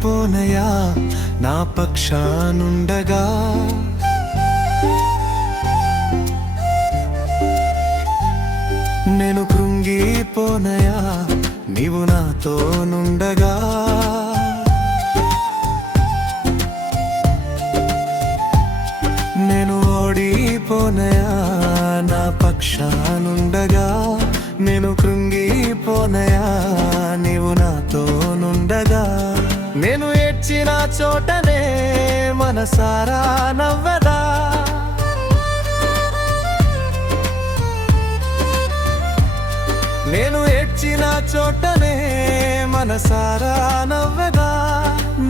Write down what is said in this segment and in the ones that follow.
కృంగిపోనయా నా పక్షానుండగా. నేను కృంగిపోనయా నీవు నాతో నుండగా. నేను ఓడిపోనయా నా పక్షానుండగా. నేను కృంగిపోనయా నీవు నాతో నుండగా. నేను ఏడ్చిన చోటనే మనసారా నవ్వదా. నేను ఏడ్చిన చోటనే మనసారా నవ్వదా.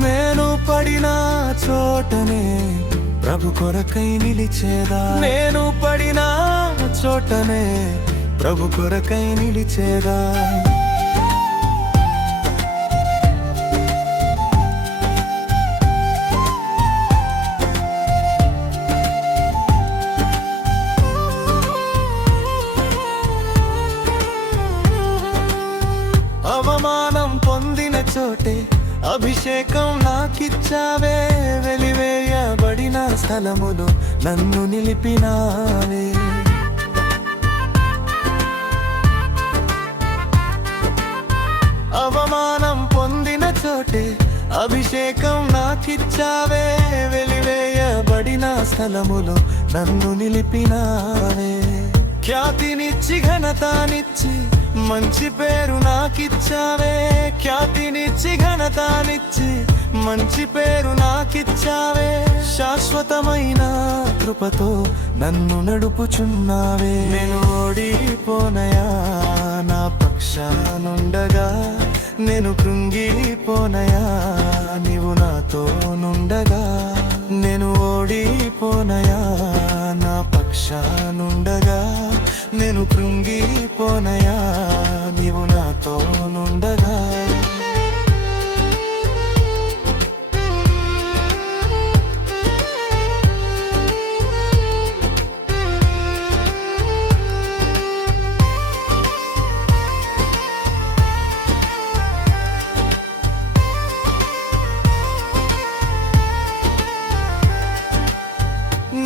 నేను పడిన చోటనే ప్రభు కొరకై నిలిచేదా. నేను పడిన చోటనే ప్రభు కొరకై నిలిచేదా. అవమానం పొందిన చోటే అభిషేకం నాకిచ్చావే. వెలివేయబడిన స్థలములో నన్ను నిలిపినావే. అవమానం పొందిన చోటే అభిషేకం నాకిచ్చావే. వెలివేయబడిన స్థలములో నన్ను నిలిపినావే. ఖ్యాతినిచ్చి ఘనతానిచ్చి మంచి పేరు నాకిచ్చావే. ఖ్యాతినిచ్చి ఘనతానిచ్చి మంచి పేరు నాకిచ్చావే. శాశ్వతమైన కృపతో నన్ను నడుపుచున్నావే. నేను ఓడిపోనయా నా పక్షానుండగా. నేను కృంగిపోనయా నీవు నాతో నుండగా. నేను ఓడిపోనయా నా పక్షానుండగా. నేను కృంగిపోనయా నీవు నాతో నుండగా.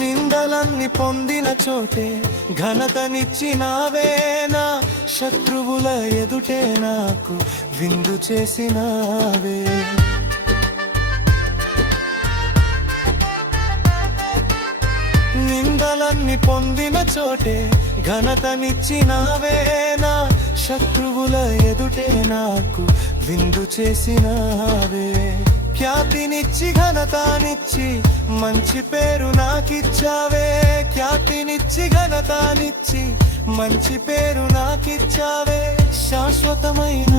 నిందలన్నీ పొందిన చోటే ఘనతనిచ్చినావే. నా శత్రువుల ఎదుటే నాకు విందు చేసినావే. నిందలన్నీ పొందిన చోటే ఘనతనిచ్చినావే. నా శత్రువుల ఎదుటే నాకు విందు చేసినావే. ఖ్యాతినిచ్చి ఘనతానిచ్చి మంచి పేరు నాకిచ్చావే. ఖ్యాతినిచ్చి ఘనతానిచ్చి మంచి పేరు నాకిచ్చావే. శాశ్వతమైన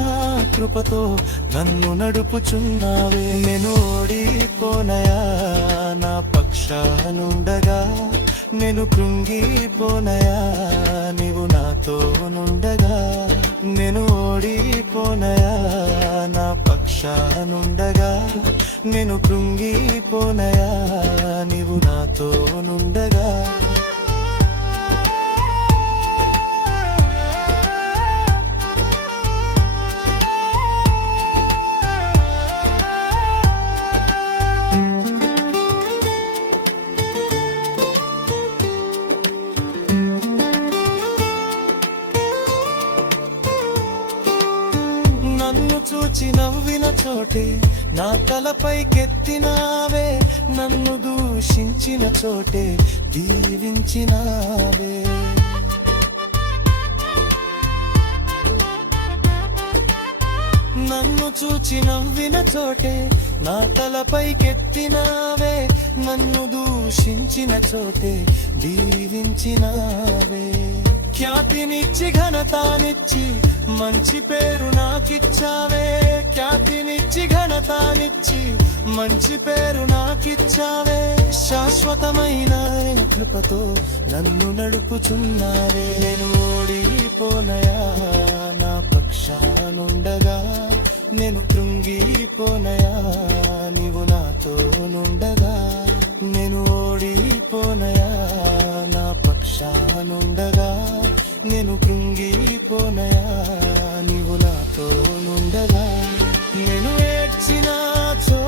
కృపతో నన్ను నడుపుచున్నావే. నేను ఓడిపోనయా నా పక్షానుండగా. నేను కృంగిపోనయా నీవు నాతో నుండగా. నేను ఓడిపోనయా నా పక్షానుండగా. నేను కృంగిపోనయా నీవు నాతో నుండగా. నన్ను చూచి నవ్విన చోటే నా తలపైకెత్తినావే. నన్ను దూషించిన చోటే దీవించినావే. నన్ను చూచి నవ్విన చోటే నా తలపైకెత్తినావే. నన్ను దూషించిన చోటే దీవించినావే. ఖ్యాతినిచ్చి ఘనతానిచ్చి మంచి పేరు నాకిచ్చావే. ఖ్యాతినిచ్చి ఘనతానిచ్చి మంచి పేరు నాకిచ్చావే. శాశ్వతమైన కృపతో నన్ను నడుపుచున్నావే. నేను ఓడిపోనయా నా పక్షానుండగా. నేను కృంగిపోనయా నీవు నాతో నుండగా. నేను ఓడిపోనయా నా పక్షానుండగా. నేను కృంగిపోనయా నీవు నాతో నుండగా. నేను ఏడ్చిన చోట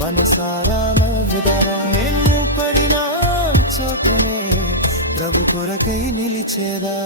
మనసారా నవ్వుదారా నేను పడిన చోటనే ప్రభు కొరకై నిలిచేదా